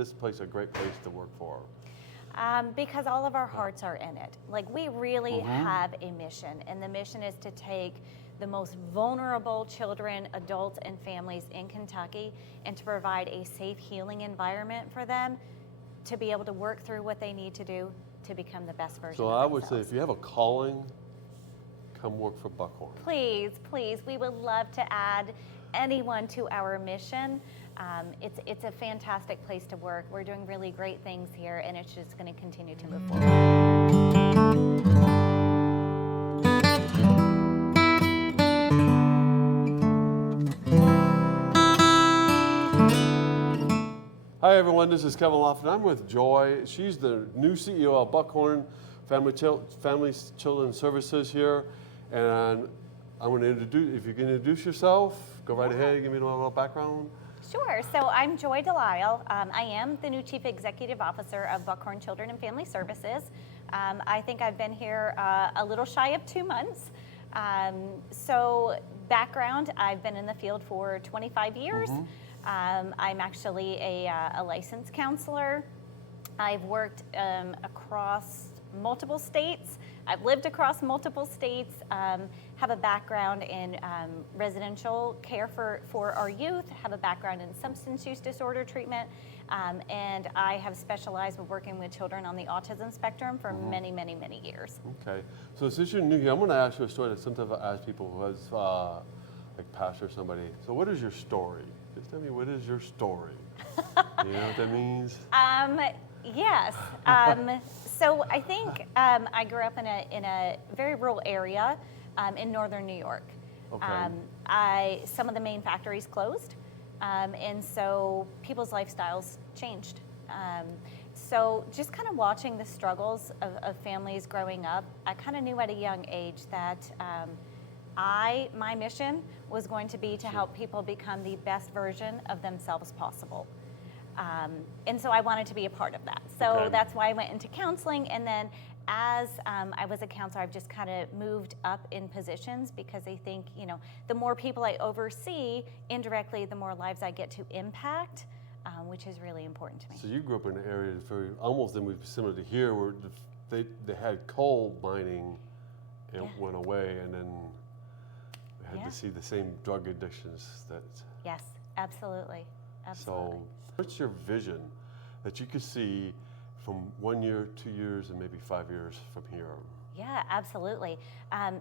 this place a great place to work for? Because all of our hearts are in it. Like, we really have a mission, and the mission is to take the most vulnerable children, adults, and families in Kentucky and to provide a safe, healing environment for them to be able to work through what they need to do to become the best version So of I themselves. would say if you have a calling, come work for Buckhorn. Please, please, we would love to add anyone to our mission. It's a fantastic place to work. We're doing really great things here, and it's just going to continue to move forward. Hi everyone, this is Kevin Lofton. I'm with Joy. She's the new CEO of Buckhorn Family Children's Services here. And I'm going to introduce, if you can introduce yourself, go right ahead, give me a little background. Sure. So I'm Joy Delisle. I am the new Chief Executive Officer of Buckhorn Children and Family Services. I think I've been here a little shy of 2 months. So background, I've been in the field for 25 years. I'm actually a licensed counselor. I've worked across multiple states. I've lived across multiple states, have a background in residential care for our youth, have a background in substance use disorder treatment, and I have specialized with working with children on the autism spectrum for many, many, many years. Okay, so since you're new here, I'm going to ask you a story that sometimes I ask people who has, like pastor or somebody. So what is your story? Just tell me, what is your story? You know what that means? Yes. So I think I grew up in a very rural area in northern New York. Okay. Some of the main factories closed, and so people's lifestyles changed. So just kind of watching the struggles of families growing up, I kind of knew at a young age that my mission was going to be to help people become the best version of themselves possible. And so I wanted to be a part of that. So that's why I went into counseling. And then as I was a counselor, I've just kind of moved up in positions because I think, you know, the more people I oversee, indirectly, the more lives I get to impact, which is really important to me. So you grew up in an area that's very, almost similar to here, where they had coal mining and went away, and then we had to see the same drug addictions that. Yes, absolutely. Absolutely. So what's your vision that you could see from 1 year, 2 years, and maybe 5 years from here? Yeah, absolutely.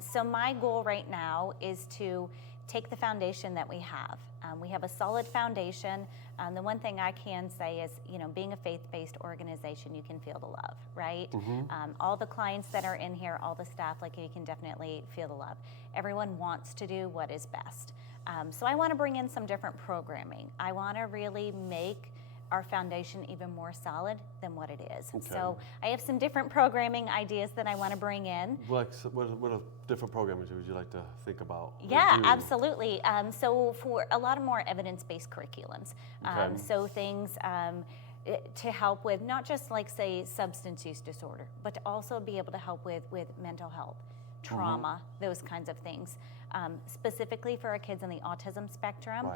So my goal right now is to take the foundation that we have. We have a solid foundation. The one thing I can say is, you know, being a faith-based organization, you can feel the love, right? All the clients that are in here, all the staff, like, you can definitely feel the love. Everyone wants to do what is best. So I want to bring in some different programming. I want to really make our foundation even more solid than what it is. Okay. So I have some different programming ideas that I want to bring in. Like, what different programs would you like to think about? Yeah, absolutely. So for a lot of more evidence-based curriculums. So things to help with not just, like, say, substance use disorder, but to also be able to help with mental health, trauma, those kinds of things. Specifically for our kids on the autism spectrum,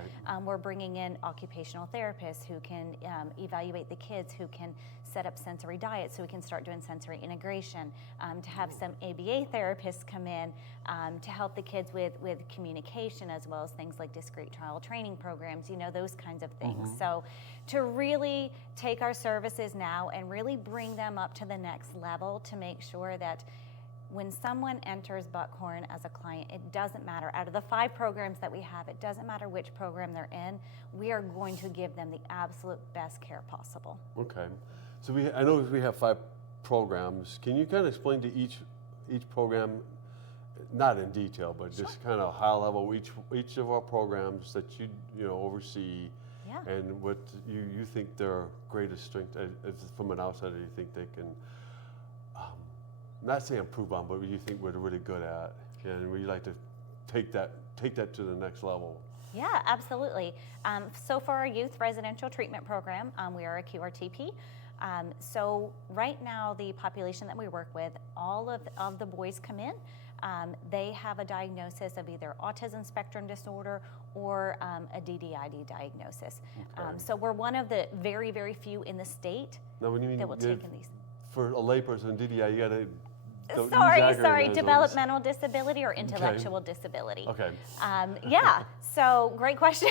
we're bringing in occupational therapists who can evaluate the kids, who can set up sensory diets so we can start doing sensory integration, to have some ABA therapists come in to help the kids with communication, as well as things like discrete trial training programs, you know, those kinds of things. So to really take our services now and really bring them up to the next level to make sure that when someone enters Buckhorn as a client, it doesn't matter. Out of the 5 programs that we have, it doesn't matter which program they're in, we are going to give them the absolute best care possible. Okay. So I know we have 5 programs. Can you kind of explain to each program, not in detail, but just kind of high level, each of our programs that you oversee, and what you think their greatest strength, from an outsider, you think they can, not say improve on, but what you think we're really good at, and would you like to take that to the next level? Yeah, absolutely. So for our youth residential treatment program, we are a QRTP. So right now, the population that we work with, all of the boys come in. they have a diagnosis of either autism spectrum disorder or a DDID diagnosis. Okay. So we're one of the very, very few in the state Now, when you mean that will take in these. for a layperson, DDI, you got to. Sorry, developmental disability or intellectual disability. Okay. Yeah, so great question.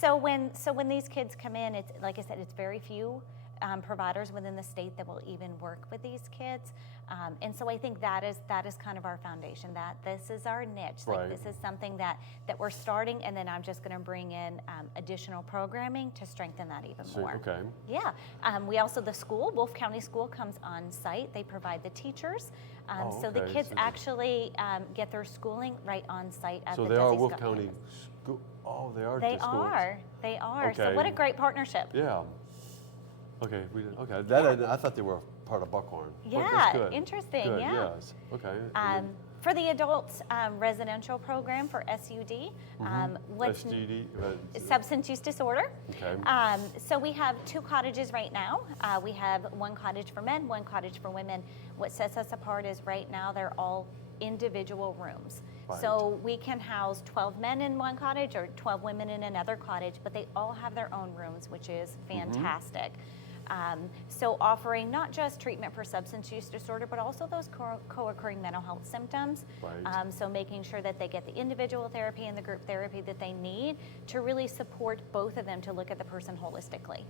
So when these kids come in, it's like I said, it's very few providers within the state that will even work with these kids. And so I think that is kind of our foundation, that this is our niche. Like this is something that we're starting, and then I'm just going to bring in additional programming to strengthen that even more. Okay. Yeah. We also, the school, Wolf County School comes on site. They provide the teachers. So the kids actually get their schooling right on site at the So they are Desi Wolf Scott County campus. school. Oh, they are. They the schools. are. They are. Okay. So what a great partnership. Yeah. Okay. That I thought they were part of Buckhorn. Yeah. That's good. Interesting. Good, Yeah. Yes. Okay. For the adults residential program for SUD, what's SGD. substance use disorder. Okay. So we have 2 cottages right now. We have 1 cottage for men, 1 cottage for women. What sets us apart is right now they're all individual rooms. Right. So we can house 12 men in 1 cottage or 12 women in another cottage, but they all have their own rooms, which is fantastic. So offering not just treatment for substance use disorder, but also those co-occurring mental health symptoms. Right. So making sure that they get the individual therapy and the group therapy that they need to really support both of them to look at the person holistically.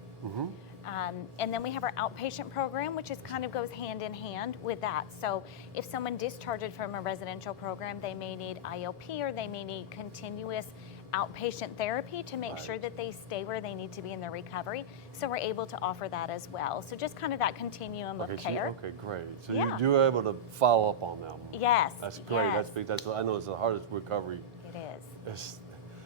And then we have our outpatient program, which kind of goes hand in hand with that. So if someone discharged from a residential program, they may need IOP or they may need continuous outpatient therapy to make sure that they stay where they need to be in their recovery. So we're able to offer that as well. So just kind of that continuum of care. Okay, great. So Yeah. you're able to follow up on them. Yes. That's great. Yes. That's big. I know it's the hardest recovery. It is.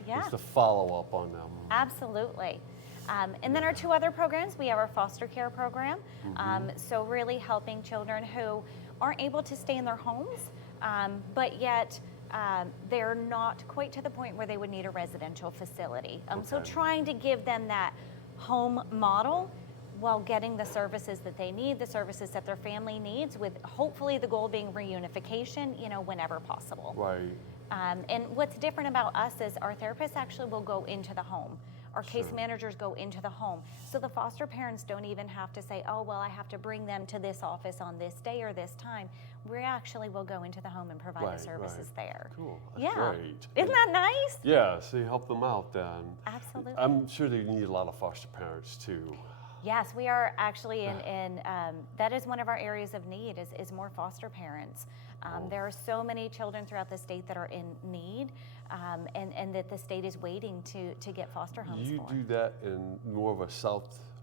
It's the follow up on them. Absolutely. And then our 2 other programs, we have our foster care program. So really helping children who aren't able to stay in their homes, but yet they're not quite to the point where they would need a residential facility. So trying to give them that home model while getting the services that they need, the services that their family needs, with hopefully the goal being reunification, whenever possible. Right. And what's different about us is our therapists actually will go into the home. Our case managers go into the home. So the foster parents don't even have to say, oh, well, I have to bring them to this office on this day or this time. We actually will go into the home and provide the services there. Cool. That's great. Isn't that nice? Yeah, so you help them out then. Absolutely. I'm sure they need a lot of foster parents too. Yes, we are actually in that is one of our areas of need is more foster parents. There are so many children throughout the state that are in need, and that the state is waiting to get foster homes You for. do that in more of a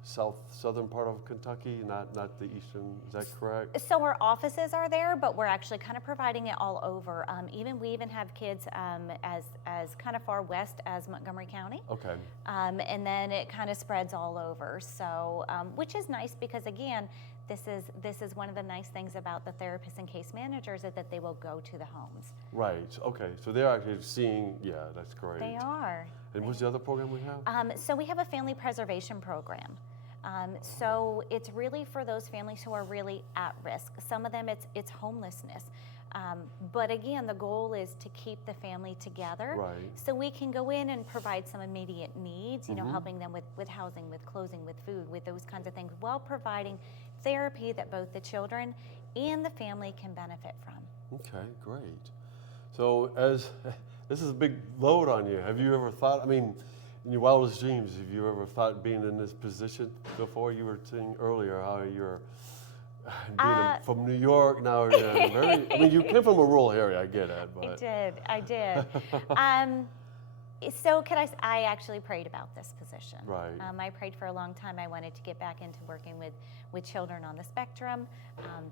southern part of Kentucky, not the eastern, is that correct? So our offices are there, but we're actually kind of providing it all over. We even have kids as kind of far west as Montgomery County. Okay. And then it kind of spreads all over. So, which is nice because again, this is one of the nice things about the therapists and case managers is that they will go to the homes. Right. Okay. So they're actually seeing. Yeah, that's great. They are. And what's the other program we have? So we have a family preservation program. So it's really for those families who are really at risk. Some of them it's homelessness. But again, the goal is to keep the family together. Right. So we can go in and provide some immediate needs, helping them with housing, with clothing, with food, with those kinds of things, while providing therapy that both the children and the family can benefit from. Okay, great. So this is a big load on you. Have you ever thought, in your wildest dreams, have you ever thought being in this position before? You were saying earlier how you're from New York, now you're you came from a rural area, I get it. But. I did. So I actually prayed about this position. Right. I prayed for a long time. I wanted to get back into working with children on the spectrum.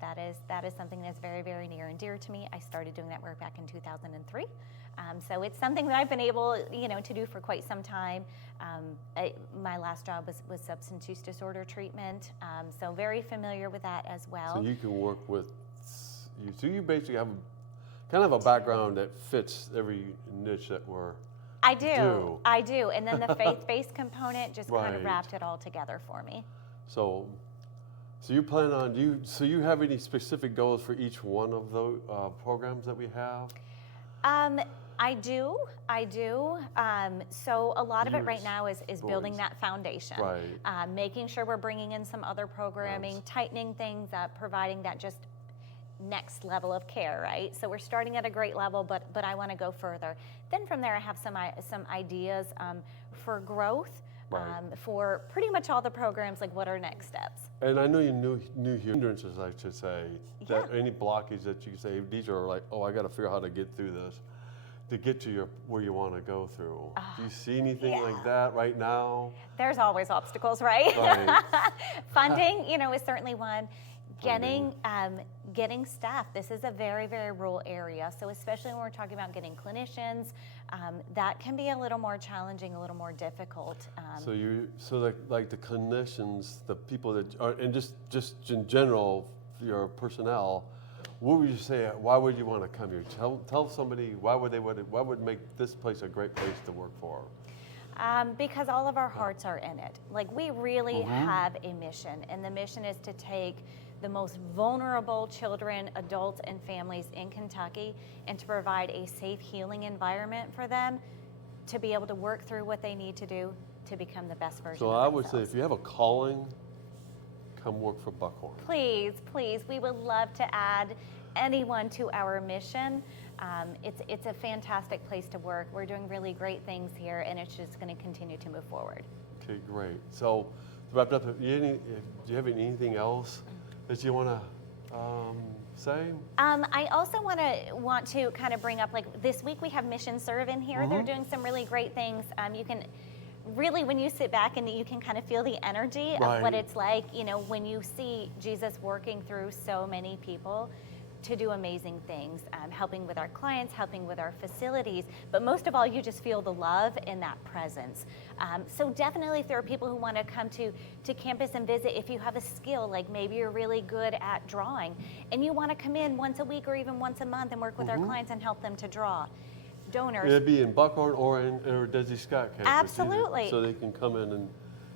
That is something that's very, very near and dear to me. I started doing that work back in 2003. So it's something that I've been able, to do for quite some time. My last job was substance use disorder treatment, so very familiar with that as well. So you can work with, so you basically have kind of a background that fits every niche that we're. I do, and then the faith-based component just kind of wrapped it all together for me. So So you plan on, so you have any specific goals for each one of those programs that we have? I do. So a lot of it right Yours, now is building boys. that foundation. Right. Making sure we're bringing in some other programming, Yes. tightening things up, providing that just next level of care, right? So we're starting at a great level, but I want to go further. Then from there, I have some ideas for growth. Right. For pretty much all the programs, like what are next steps? And I know you knew hindrances, I should say, that Yeah. any blockage that you say, these are like, oh, I got to figure out how to get through this to get to where you want to go through. Do you see anything like yeah. that right now? There's always obstacles, right? Right. Funding, is certainly one. Getting staff. This is a very, very rural area, so especially when we're talking about getting clinicians, that can be a little more challenging, a little more difficult. So like the clinicians, the people that are, and just in general, your personnel, what would you say? Why would you want to come here? Tell somebody why would make this place a great place to work for? Because all of our hearts are in it. Like we really have a mission, and the mission is to take the most vulnerable children, adults, and families in Kentucky and to provide a safe, healing environment for them to be able to work through what they need to do to become the best version So of I would say themselves. if you have a calling, come work for Buckhorn. Please, we would love to add anyone to our mission. It's a fantastic place to work. We're doing really great things here, and it's just going to continue to move forward. Okay, great. So to wrap it up, do you have anything else that you want to say? I also want to kind of bring up, like this week we have Mission Serve in here. They're doing some really great things. You can really, when you sit back and you can kind of feel the energy of what it's like, when you see Jesus working through so many people to do amazing things, helping with our clients, helping with our facilities, but most of all, you just feel the love in that presence. So definitely if there are people who want to come to campus and visit, if you have a skill, like maybe you're really good at drawing, and you want to come in once a week or even once a month and work with our clients and help them to draw. Donors. It'd be in Buckhorn or Desi Scott campus. Absolutely. So they can come in and,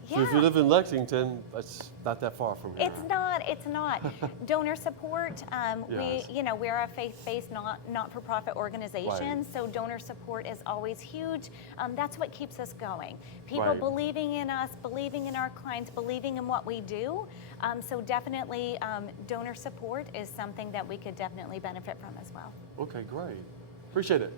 Yeah. so if you live in Lexington, that's not that far from here. It's not. Donor support, Yes. we're a faith-based not-for-profit organization, Right. so donor support is always huge. That's what keeps us going. People Right. believing in us, believing in our clients, believing in what we do. So definitely donor support is something that we could definitely benefit from as well. Okay, great. Appreciate it.